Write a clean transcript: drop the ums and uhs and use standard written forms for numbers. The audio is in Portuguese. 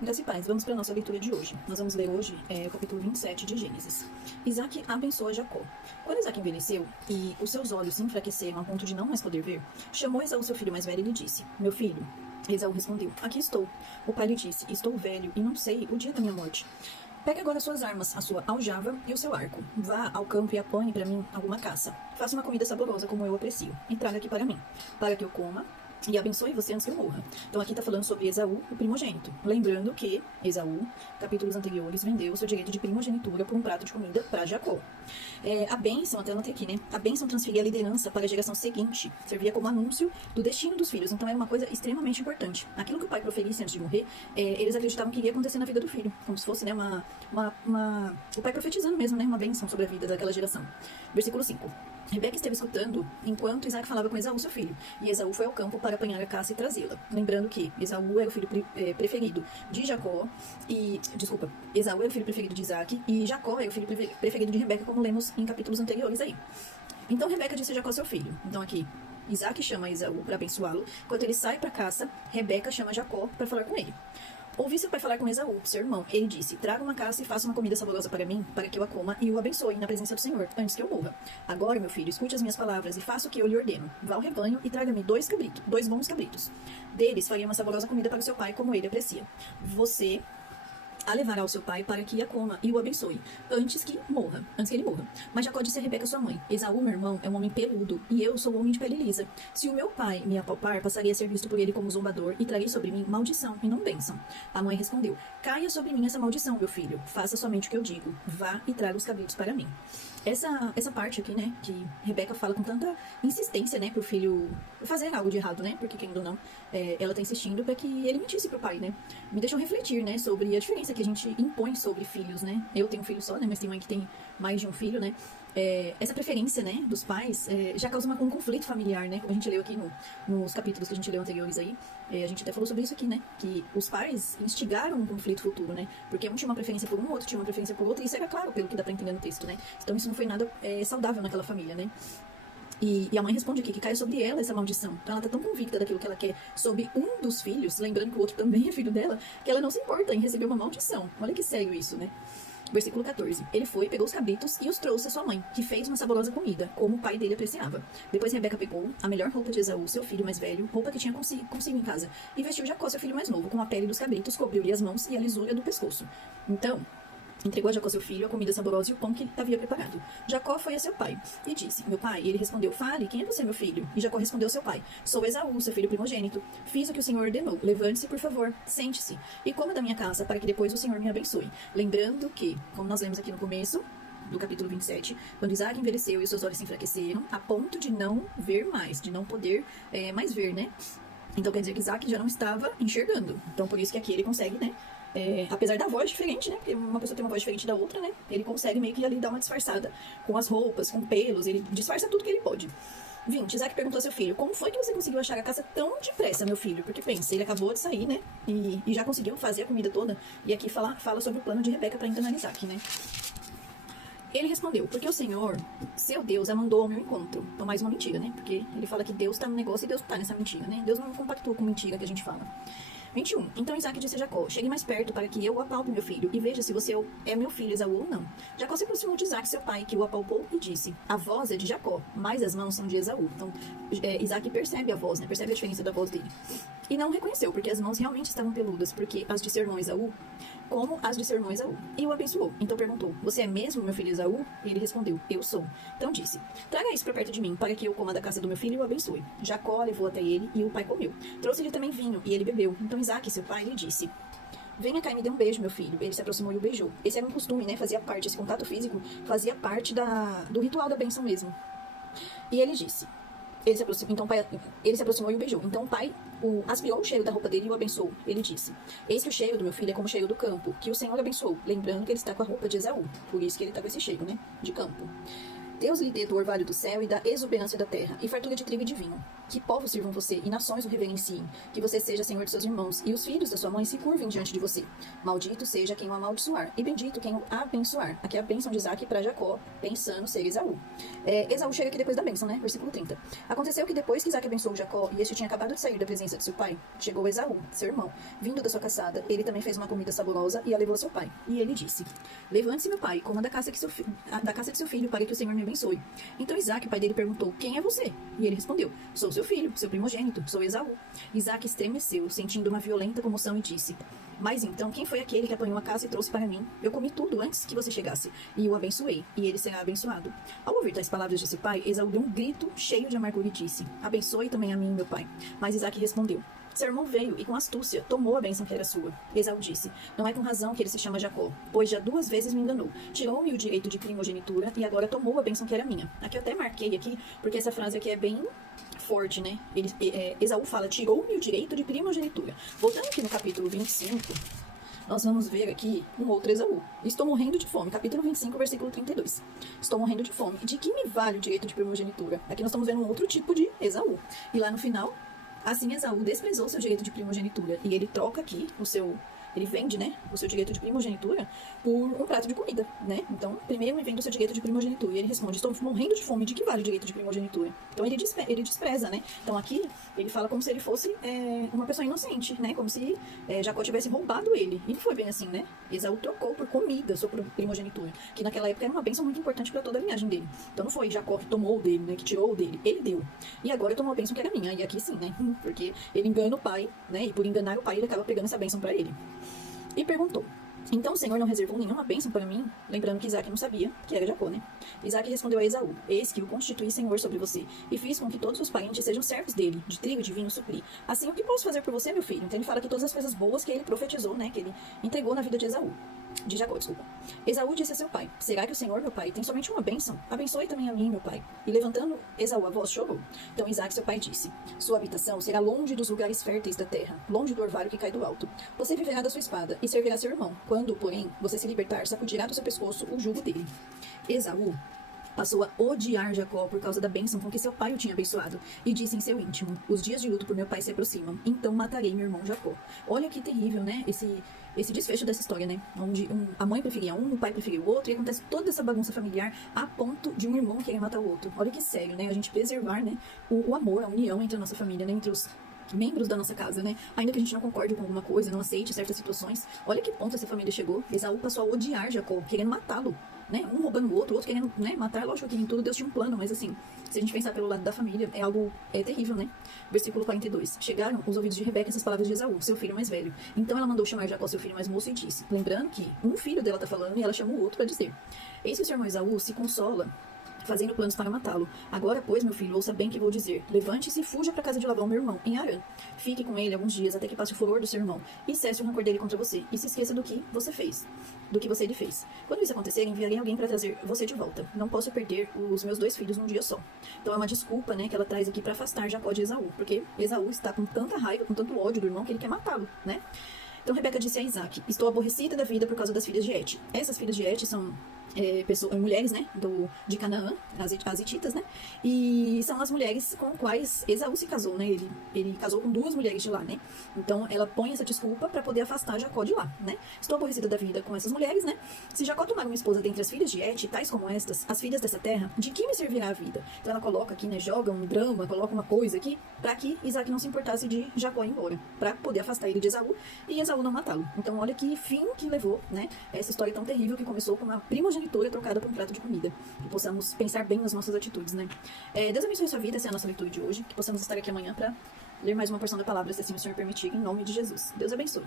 Graças e paz, vamos para a nossa leitura de hoje. Nós vamos ler hoje o capítulo 27 de Gênesis. Isaac abençoa Jacó. Quando Isaac envelheceu e os seus olhos se enfraqueceram a ponto de não mais poder ver, chamou Esaú, seu filho mais velho, e lhe disse: Meu filho. Esaú respondeu: Aqui estou. O pai lhe disse: Estou velho e não sei o dia da minha morte. Pegue agora suas armas, a sua aljava e o seu arco. Vá ao campo e apanhe para mim alguma caça. Faça uma comida saborosa como eu aprecio e traga aqui para mim, para que eu coma e abençoe você antes que eu morra. Então aqui está falando sobre Esaú, o primogênito. Lembrando que Esaú, capítulos anteriores, vendeu o seu direito de primogenitura por um prato de comida para Jacó. A bênção, até eu anotei aqui, né? A bênção transferia a liderança para a geração seguinte. Servia como anúncio do destino dos filhos. Então era uma coisa extremamente importante. Aquilo que o pai proferisse antes de morrer, eles acreditavam que iria acontecer na vida do filho. Como se fosse, né, o pai profetizando mesmo, né? Uma bênção sobre a vida daquela geração. Versículo 5. Rebeca esteve escutando enquanto Isaac falava com Esaú, seu filho. E Esaú foi ao campo para apanhar a caça e trazê-la. Lembrando que Esaú era o filho preferido de Jacó. Esaú era o filho preferido de Isaac. E Jacó era o filho preferido de Rebeca, como lemos em capítulos anteriores aí. Então Rebeca disse a Jacó, seu filho. Então aqui, Isaac chama Esaú para abençoá-lo. Enquanto ele sai para a caça, Rebeca chama Jacó para falar com ele. Ouvi seu pai falar com Esaú, seu irmão. Ele disse: Traga uma caça e faça uma comida saborosa para mim, para que eu a coma e o abençoe na presença do Senhor, antes que eu morra. Agora, meu filho, escute as minhas palavras e faça o que eu lhe ordeno. Vá ao rebanho e traga-me dois bons cabritos. Deles faria uma saborosa comida para o seu pai, como ele aprecia. Você a levará ao seu pai para que a coma e o abençoe, antes que ele morra. Mas Jacó disse a Rebeca, sua mãe: Esaú, meu irmão, é um homem peludo, e eu sou um homem de pele lisa. Se o meu pai me apalpar, passaria a ser visto por ele como zombador, e trarei sobre mim maldição, e não bênção. A mãe respondeu: Caia sobre mim essa maldição, meu filho. Faça somente o que eu digo. Vá e traga os cabritos para mim. Essa parte aqui, né, que Rebeca fala com tanta insistência, né, pro filho fazer algo de errado, né, porque querendo ou não, ela tá insistindo para que ele mentisse pro pai, né, me deixou refletir, né, sobre a diferença que a gente impõe sobre filhos, né, eu tenho um filho só, né, mas tem mãe que tem mais de um filho, né, essa preferência, né, dos pais já causa um conflito familiar, né, como a gente leu aqui nos capítulos que a gente leu anteriores aí, a gente até falou sobre isso aqui, né, que os pais instigaram um conflito futuro, né, porque um tinha uma preferência por um, o outro tinha uma preferência por outro, e isso era claro pelo que dá pra entender no texto, né, então isso não foi nada saudável naquela família, né. E a mãe responde aqui que cai sobre ela essa maldição. Então ela tá tão convicta daquilo que ela quer sobre um dos filhos, lembrando que o outro também é filho dela, que ela não se importa em receber uma maldição. Olha que sério isso, né? Versículo 14. Ele foi, pegou os cabritos e os trouxe à sua mãe, que fez uma saborosa comida, como o pai dele apreciava. Depois Rebeca pegou a melhor roupa de Esaú, seu filho mais velho, roupa que tinha consigo em casa, e vestiu Jacó, seu filho mais novo, com a pele dos cabritos, cobriu-lhe as mãos e a lisura do pescoço. Então entregou a Jacó, seu filho, a comida saborosa e o pão que havia preparado. Jacó foi a seu pai e disse: Meu pai. E ele respondeu: Fale, quem é você, meu filho? E Jacó respondeu ao seu pai: Sou Esaú, seu filho primogênito. Fiz o que o Senhor ordenou. Levante-se, por favor, sente-se e coma da minha casa, para que depois o Senhor me abençoe. Lembrando que, como nós lemos aqui no começo do capítulo 27, quando Isaac envelheceu e os seus olhos se enfraqueceram, a ponto de não ver mais, de não poder mais ver, né? Então quer dizer que Isaac já não estava enxergando. Então por isso que aqui ele consegue, né? Apesar da voz diferente, né? Porque uma pessoa tem uma voz diferente da outra, né? Ele consegue meio que ali dar uma disfarçada com as roupas, com pelos, ele disfarça tudo que ele pode. 20. Isaac perguntou ao seu filho: Como foi que você conseguiu achar a caça tão depressa, meu filho? Porque pensa, ele acabou de sair, né? E já conseguiu fazer a comida toda. E aqui fala sobre o plano de Rebeca para enganar Isaac, né? Ele respondeu: Porque o Senhor, seu Deus, a mandou ao meu encontro. Então, mais uma mentira, né? Porque ele fala que Deus tá no negócio e Deus tá nessa mentira, né? Deus não compactua com mentira que a gente fala. 21. Então Isaac disse a Jacó: Chegue mais perto para que eu o apalpe, meu filho, e veja se você é meu filho Esaú ou não. Jacó se aproximou de Isaac, seu pai, que o apalpou e disse: A voz é de Jacó, mas as mãos são de Esaú. Então Isaac percebe a voz, né? Percebe a diferença da voz dele. E não reconheceu, porque as mãos realmente estavam peludas, porque as de seu irmão Esaú, como as de seu irmão Esaú. E o abençoou. Então perguntou: Você é mesmo meu filho Esaú? E ele respondeu: Eu sou. Então disse: Traga isso para perto de mim, para que eu coma da caça do meu filho e o abençoe. Jacó levou até ele e o pai comeu. Trouxe-lhe também vinho e ele bebeu. Então Isaac, seu pai, lhe disse: Venha cá e me dê um beijo, meu filho. Ele se aproximou e o beijou. Esse era um costume, né? Fazia parte, esse contato físico fazia parte do ritual da bênção mesmo. E ele disse: Ele se aproximou e o beijou. Então o pai aspirou o cheiro da roupa dele e o abençoou. Ele disse: Eis que o cheiro do meu filho é como o cheiro do campo, que o Senhor abençoou. Lembrando que ele está com a roupa de Esaú. Por isso que ele está com esse cheiro, né? De campo. Deus lhe dê do orvalho do céu e da exuberância da terra, e fartura de trigo e de vinho. que povos sirvam você e nações o reverenciem, que você seja senhor de seus irmãos e os filhos da sua mãe se curvem diante de você. Maldito seja quem o amaldiçoar e bendito quem o abençoar. Aqui é a bênção de Isaac para Jacó, pensando ser Esaú. Esaú chega aqui depois da bênção, né? Versículo 30. Aconteceu que depois que Isaac abençoou Jacó e este tinha acabado de sair da presença de seu pai, chegou Esaú, seu irmão, vindo da sua caçada. Ele também fez uma comida saborosa e a levou a seu pai. E ele disse: Levante-se, meu pai, coma da caça de seu filho, para que o Senhor me abençoe. Então Isaac, o pai dele, perguntou: Quem é você? E ele respondeu: Sou seu filho, seu primogênito, sou Esaú. Isaac estremeceu, sentindo uma violenta comoção, e disse: Mas então, quem foi aquele que apanhou a caça e trouxe para mim? Eu comi tudo antes que você chegasse, e o abençoei, e ele será abençoado. Ao ouvir tais palavras de seu pai, Esaú deu um grito cheio de amargura e disse: Abençoe também a mim, meu pai. Mas Isaac respondeu: Seu irmão veio e com astúcia tomou a bênção que era sua. Esaú disse: Não é com razão que ele se chama Jacó, pois já 2 vezes me enganou. Tirou-me o direito de primogenitura e agora tomou a bênção que era minha. Aqui eu até marquei aqui, porque essa frase aqui é bem forte, né? Esaú fala: Tirou-me o direito de primogenitura. Voltando aqui no capítulo 25, nós vamos ver aqui um outro Esaú. Estou morrendo de fome. Capítulo 25, versículo 32. Estou morrendo de fome. De que me vale o direito de primogenitura? Aqui nós estamos vendo um outro tipo de Esaú. E lá no final, assim Esaú desprezou seu direito de primogenitura. E ele troca aqui ele vende, né, o seu direito de primogenitura por um prato de comida, né? Então, primeiro ele vende o seu direito de primogenitura. E ele responde: Estou morrendo de fome. De que vale o direito de primogenitura? Então, ele despreza, né? Então, aqui, ele fala como se ele fosse uma pessoa inocente, né? Como se Jacó tivesse roubado ele. E não foi bem assim, né? Esaú trocou por comida sua primogenitura, que naquela época era uma bênção muito importante para toda a linhagem dele. Então, não foi Jacó que tomou dele, né? Que tirou dele. Ele deu. E agora tomou a bênção que era minha. E aqui sim, né? Porque ele engana o pai, né? E por enganar o pai, ele acaba pegando essa bênção para ele. E perguntou: Então o Senhor não reservou nenhuma bênção para mim? Lembrando que Isaac não sabia que era Jacó, né? Isaac respondeu a Esaú: Eis que o constituí senhor sobre você, e fiz com que todos os parentes sejam servos dele, de trigo e de vinho supri. Assim, o que posso fazer por você, meu filho? Então ele fala que todas as coisas boas que ele profetizou, né? Que ele entregou na vida de Jacó, desculpa. Esaú disse a seu pai: Será que o Senhor, meu pai, tem somente uma bênção? Abençoe também a mim, meu pai. E levantando Esaú a voz, chorou. Então Isaac, seu pai, disse: Sua habitação será longe dos lugares férteis da terra, longe do orvalho que cai do alto. Você viverá da sua espada e servirá seu irmão. Quando, porém, você se libertar, sacudirá do seu pescoço o jugo dele. Esaú passou a odiar Jacó por causa da bênção com que seu pai o tinha abençoado, e disse em seu íntimo: Os dias de luto por meu pai se aproximam, então matarei meu irmão Jacó. Olha que terrível, né? Esse desfecho dessa história, né? Onde a mãe preferia um, o pai preferia o outro, e acontece toda essa bagunça familiar a ponto de um irmão querer matar o outro. Olha que sério, né? A gente preservar, né, o amor, a união entre a nossa família, né? Entre os membros da nossa casa, né? Ainda que a gente não concorde com alguma coisa, não aceite certas situações. Olha que ponto essa família chegou. Esaú passou a odiar Jacó, querendo matá-lo, né? Um roubando o outro querendo, né, matar. Lógico que em tudo Deus tinha um plano, mas assim, se a gente pensar pelo lado da família, é algo terrível, né? Versículo 42. Chegaram os ouvidos de Rebeca essas palavras de Esaú, seu filho mais velho. Então ela mandou chamar Jacó, seu filho mais moço, e disse, lembrando que um filho dela tá falando, e ela chama o outro para dizer: Eis que o seu irmão Esaú se consola, fazendo planos para matá-lo. Agora, pois, meu filho, ouça bem que vou dizer. Levante-se e fuja para a casa de Labão, meu irmão, em Harã. Fique com ele alguns dias, até que passe o furor do seu irmão, e cesse o rancor dele contra você, e se esqueça do que você lhe fez. Quando isso acontecer, enviarei alguém para trazer você de volta. Não posso perder os meus 2 filhos num dia só. Então é uma desculpa, né, que ela traz aqui para afastar Jacó de Esaú, porque Esaú está com tanta raiva, com tanto ódio do irmão, que ele quer matá-lo, né? Então Rebeca disse a Isaac: Estou aborrecida da vida por causa das filhas de Et. Essas filhas de Et são mulheres, né, de Canaã, as hititas, né, e são as mulheres com quais Esaú se casou, né, ele casou com 2 mulheres de lá, né, então ela põe essa desculpa para poder afastar Jacó de lá, né. Estou aborrecida da vida com essas mulheres, né, se Jacó tomar uma esposa dentre as filhas de Et, tais como estas, as filhas dessa terra, de que me servirá a vida? Então ela coloca aqui, né, joga um drama, coloca uma coisa aqui, para que Isaac não se importasse de Jacó ir embora, para poder afastar ele de Esaú e Esaú não matá-lo. Então olha que fim que levou, né, essa história tão terrível que começou com uma primogenitura trocada por um prato de comida. Que possamos pensar bem nas nossas atitudes, né? Deus abençoe a sua vida, essa é a nossa leitura de hoje. Que possamos estar aqui amanhã para ler mais uma porção da palavra, se assim o Senhor permitir, em nome de Jesus. Deus abençoe.